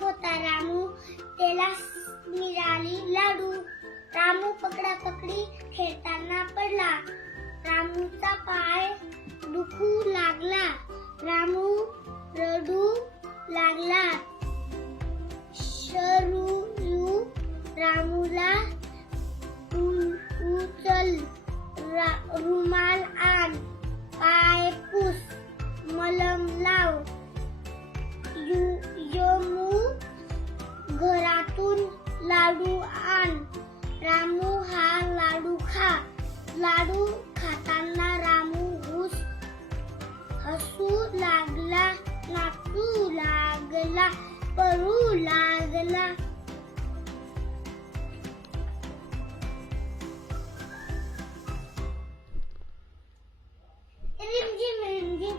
होता रामू. त्याला मिळाली लाडू. रामू पकडा पकडी खेळताना पडला. रामूचा पाय दुखू लागला. रामू रडू लागला. शरू रामूला उचल. रा- रुमाल lalu an ramu ha lalu ha lalu katana ramu hus. Hasu lagla naku lagla peru lagla. Ini dia, ini